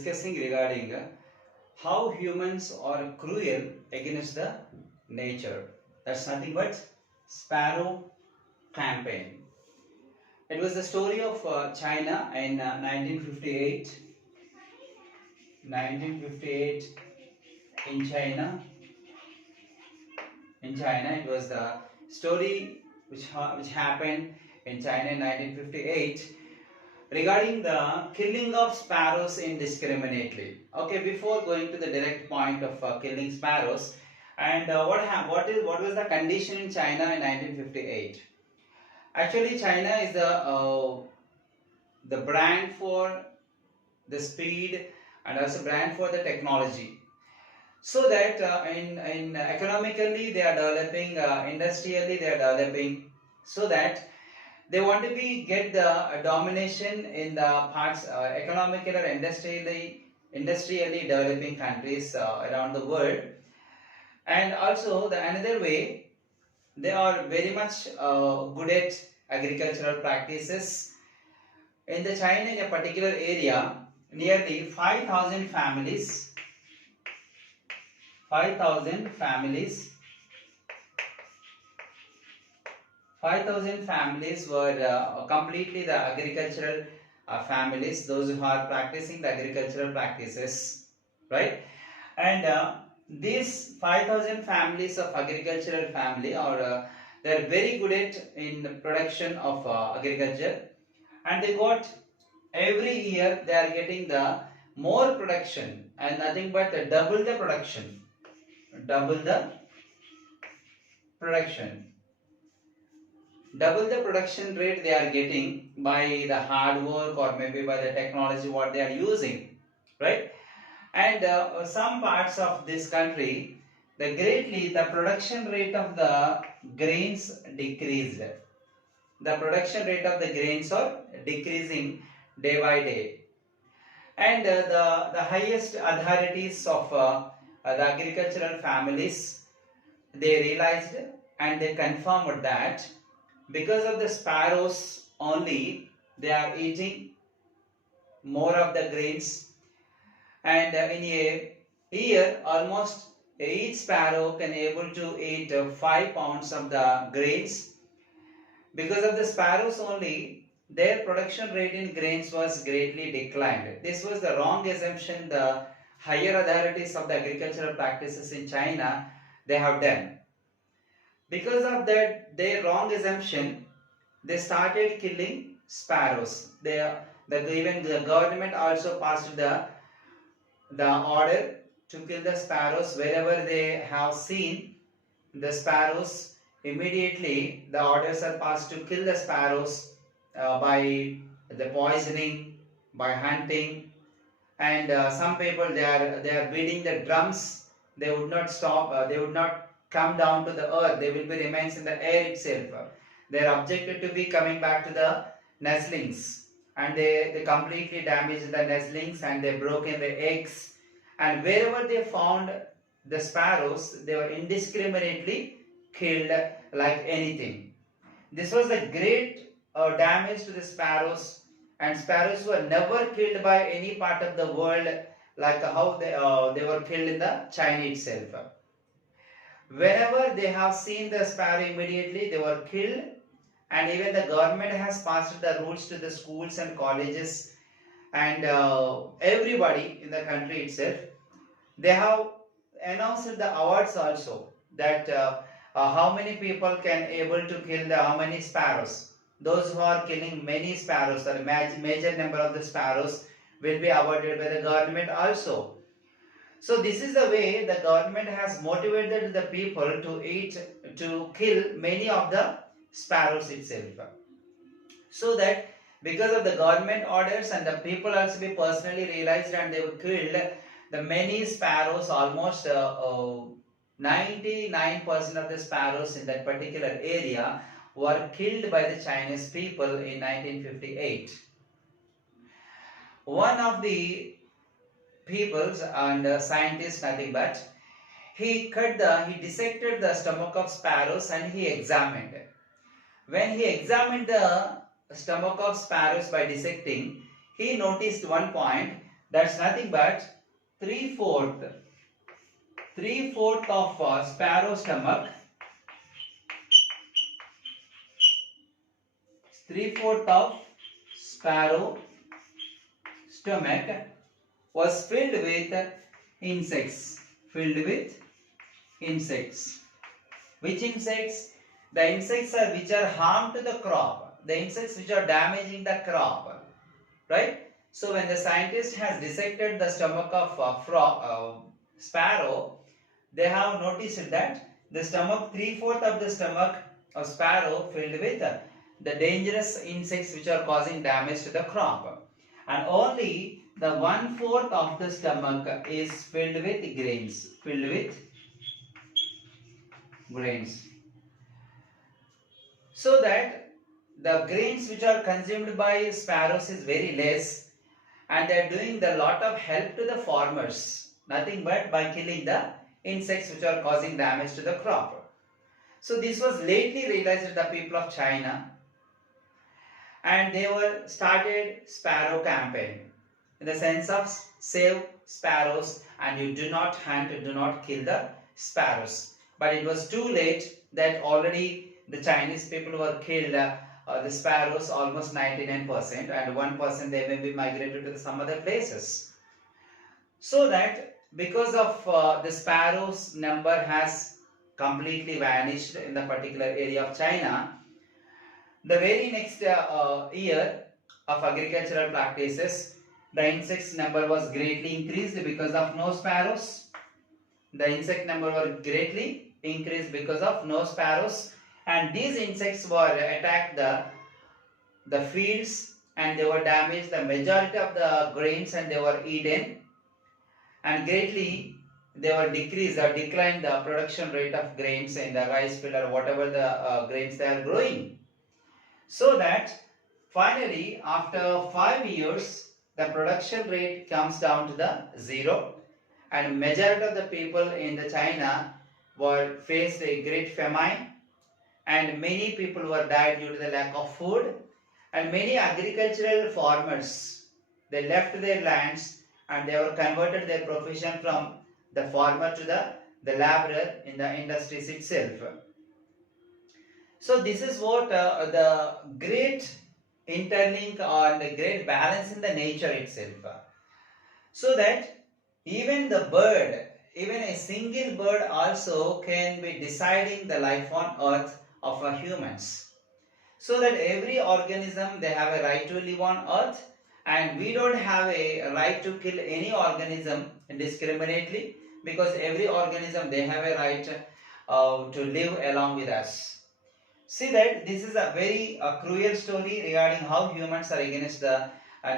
discussing regarding how humans are cruel against the nature. That's nothing but Sparrow campaign. It was the story of China in 1958. 1958 in China. It was the story which happened in China in 1958 regarding the killing of sparrows indiscriminately. Okay, before going to the direct point of killing sparrows, and what was the condition in China in 1958? Actually, China is the brand for the speed and also brand for the technology. So that in economically they are developing, industrially they are developing, so that they want to get the domination in the parts economically or industrially developing countries around the world. And also the another way, they are very much good at agricultural practices. In the China, in a particular area, nearly 5,000 families 5,000 families were completely the agricultural families, those who are practicing the agricultural practices, right? And these 5,000 families of agricultural family are they are very good at in the production of agriculture, and they got every year they are getting the more production and nothing but double the production. Double the production rate they are getting by the hard work or maybe by the technology what they are using, right? And some parts of this country, the production rate of the grains decreased. The production rate of the grains are decreasing day by day. And the highest authorities of the agricultural families, they realized and they confirmed that because of the sparrows only, they are eating more of the grains, and in a year almost each sparrow can able to eat 5 pounds of the grains. Because of the sparrows only, their production rate in grains was greatly declined. This was the wrong assumption the higher authorities of the agricultural practices in China they have done. Because of that their wrong assumption, they started killing sparrows. Even the government also passed the order to kill the sparrows wherever they have seen the sparrows. Immediately the orders are passed to kill the sparrows by the poisoning, by hunting, and some people they are beating the drums. They would not stop. They would not come down to the earth. They will be remains in the air itself. They are objected to be coming back to the nestlings, and they completely damaged the nestlings and they broken the eggs. And wherever they found the sparrows, they were indiscriminately killed like anything. This was a great damage to the sparrows, and sparrows were never killed by any part of the world like how they were killed in the China itself. Whenever they have seen the sparrow, immediately they were killed, and even the government has passed the rules to the schools and colleges and everybody in the country itself. They have announced the awards also that how many people can able to kill how many sparrows. Those who are killing many sparrows or major number of the sparrows will be awarded by the government also. So this is the way the government has motivated the people to kill many of the sparrows itself. So that because of the government orders and the people also be personally realized and they were killed, the many sparrows, almost 99% of the sparrows in that particular area were killed by the Chinese people in 1958. One of the peoples and scientists, nothing but, he dissected the stomach of sparrows and he examined. When he examined the stomach of sparrows by dissecting, he noticed one point That's nothing but three-fourth of sparrow stomach, three-fourth of sparrow stomach was filled with insects. Filled with insects. Which insects? The insects are which are harm to the crop. The insects which are damaging the crop. Right? So when the scientist has dissected the stomach of sparrow, they have noticed that the stomach, three-fourth of the stomach of sparrow filled with the dangerous insects which are causing damage to the crop. And only the one-fourth of the stomach is filled with grains. Filled with grains. So that the grains which are consumed by sparrows is very less, and they are doing the lot of help to the farmers, nothing but by killing the insects which are causing damage to the crop. So this was lately realized by the people of China, and they were started sparrow campaign in the sense of save sparrows, and you do not hunt, do not kill the sparrows. But it was too late, that already the Chinese people were killed the sparrows almost 99%, and 1% they may be migrated to some other places. So that because of the sparrows number has completely vanished in the particular area of China, the very next year of agricultural practices, the insects number was greatly increased because of no sparrows. The insect number was greatly increased because of no sparrows, and these insects were attacked the fields, and they were damaged the majority of the grains, and they were eaten, and greatly they were decreased or declined the production rate of grains in the rice field or whatever the grains they are growing. So that finally after 5 years the production rate comes down to the zero, and majority of the people in the China were faced a great famine, and many people were died due to the lack of food, and many agricultural farmers, they left their lands and they were converted their profession from the farmer to the laborer in the industries itself. So this is what the great interlink or the great balance in the nature itself. So that even the bird, even a single bird also can be deciding the life on earth of humans. So that every organism, they have a right to live on earth, and we don't have a right to kill any organism indiscriminately, because every organism, they have a right to live along with us. See that this is a very cruel story regarding how humans are against the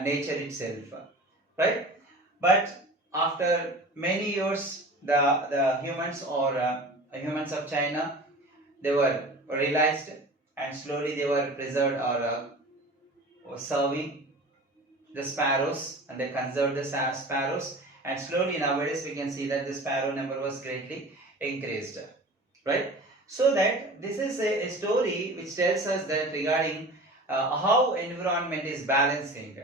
nature itself, right? But after many years, the humans or humans of China, they were realized, and slowly they were preserved or serving the sparrows, and they conserved the sparrows, and slowly nowadays we can see that the sparrow number was greatly increased, right? So that this is a story which tells us that regarding how environment is balancing.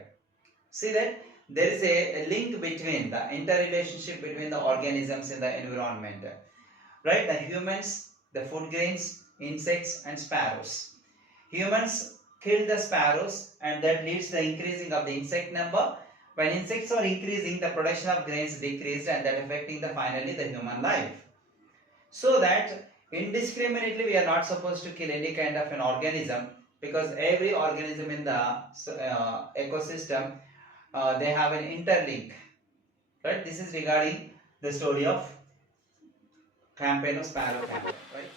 See that there is a link between the interrelationship between the organisms in the environment, right? The humans, the food grains, insects and sparrows. Humans kill the sparrows, and that leads to the increasing of the insect number. When insects are increasing, the production of grains decreased, and that affecting finally the human life. So that indiscriminately we are not supposed to kill any kind of an organism, because every organism in the ecosystem, they have an interlink, right? This is regarding the story of campaign of sparrow campaign, right?